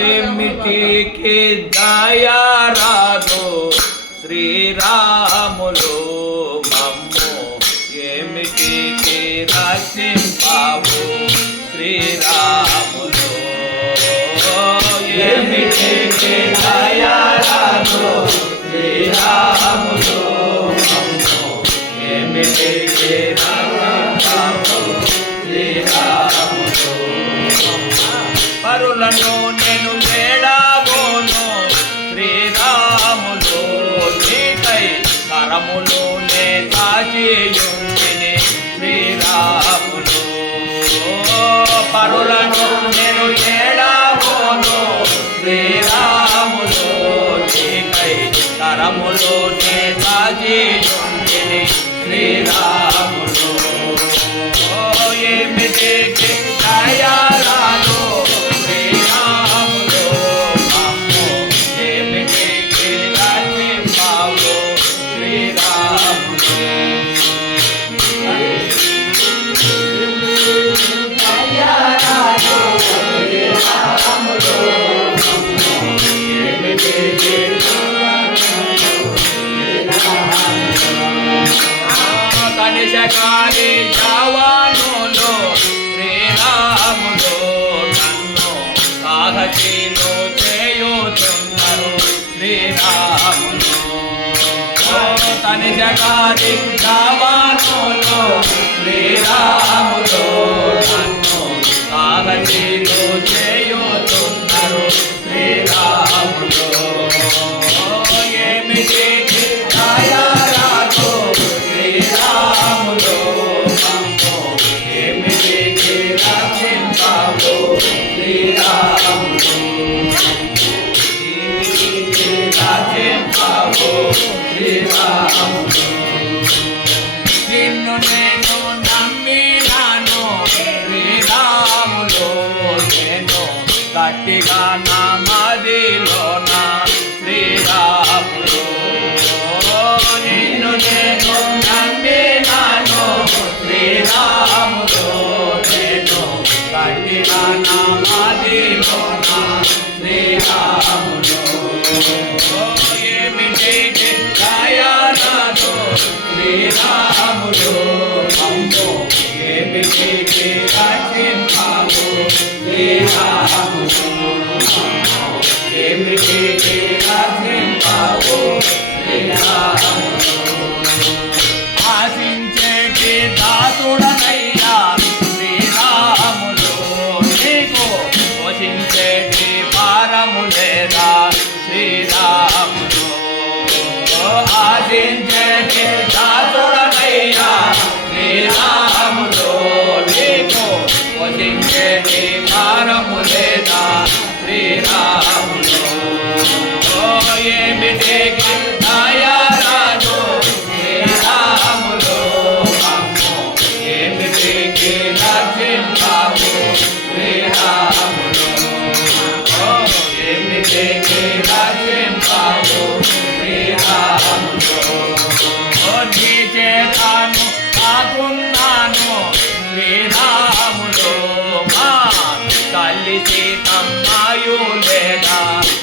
ఏమిటికి దయరాదు శ్రీరాములు మమ్ము ఏమిటికి రక్షింపావు శ్రీరాములు ఏమిటికి దయరాదు శ్రీరాములు మమ్ము ఏమిటికి రక్షింపావు శ్రీరాములు పరులను నేను వేడాగోను శ్రీరాములు నీకై కరములు నే కాచియుంటిని శ్రీరాములు పరులను నేను వేడాగోను శ్రీరాములు నీకై కరములు నే కాచియుంటిని శ్రీరాములు ఏమిటికి దయరాదు కనిషకాని జవానులు శ్రీరాములు నన్ను సాహసీలు చేయుచున్నారు శ్రీరాములు కనిషకాని జవానులు శ్రీరాములు నన్ను సాహసీలు చేయుచున్నారు శ్రీరాములు ఏమిటికి దయరాదు శ్రీరాములు మమ్ము ఏమిటికి రక్షింపావు శ్రీరాములు ఏమిటికి రక్షింపావు శ్రీరాములు నిన్ను నేను నమ్మినాను శ్రీరాములు నేను గట్టిగా నా మదిలోన శ్రీరాములు నిన్ను నేను నమ్మినాను శ్రీరాములు నేను గట్టిగా నా మదిలోన శ్రీరాములు ఏమిటికి దయరాదు శ్రీరాములు మమ్ము ఏమిటికి రక్షింపావు శ్రీరాములు ఏమిటికి రక్షింపావు శ్రీరాములు ఆశించేటి దాసుడనయ్యా శ్రీరాములు నీకు పోషించేటి భారము లేదా శ్రీరాములు ఆశించేటి దాసుడనయ్యా శ్రీరాములు నీకు పోషించేటి భారము లేదా శ్రీరాములు ఏమిటికి దయరాదు శ్రీరాములు మమ్ము ఏమిటికి రక్షింపావు శ్రీరాములు ఏమిటికి రక్షింపావు శ్రీరాములు నీ చేతాను కాకున్నాను శ్రీరాములు మా తల్లి సీతమ్మాయు లేదా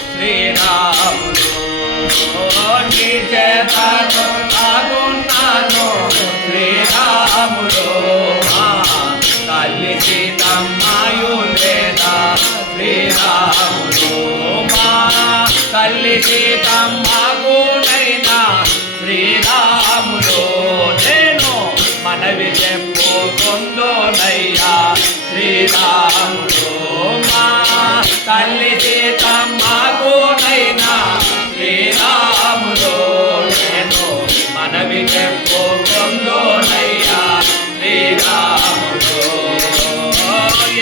శ్రీరాములు నీ చేతాను కాకున్నాను శ్రీరాములు మా తల్లి సీతమ్మాయు లేదా శ్రీరాములు మా తల్లి సీతమ్మగునైనా శ్రీరాములు నేను మనవి చెప్పుకుందునయ్యా శ్రీరాములు మా తల్లి సీతమ్మగునైనా శ్రీరాములు నేను మనవి చెప్పుకుందునయ్యా శ్రీరాములు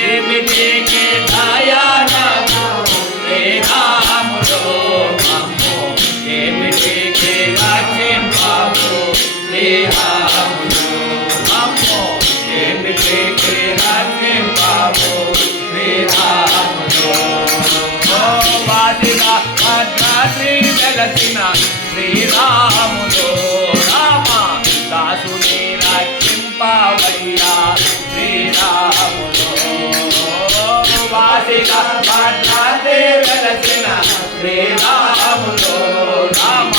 ఏమిటికి దయరాదు శ్రీరాములు మమ్ము ఏమిటికి రక్షింపావు శ్రీరాములు మమ్ము ఏమిటికి రక్షింపావు శ్రీరాములు వాదిగా భద్రాద్రి వెలసిన శ్రీరాములు రామ దాసుని రక్షింపవయ్యా శ్రీరాములు వాదిగా భద్రాద్రి వెలసిన శ్రీరాములో రామ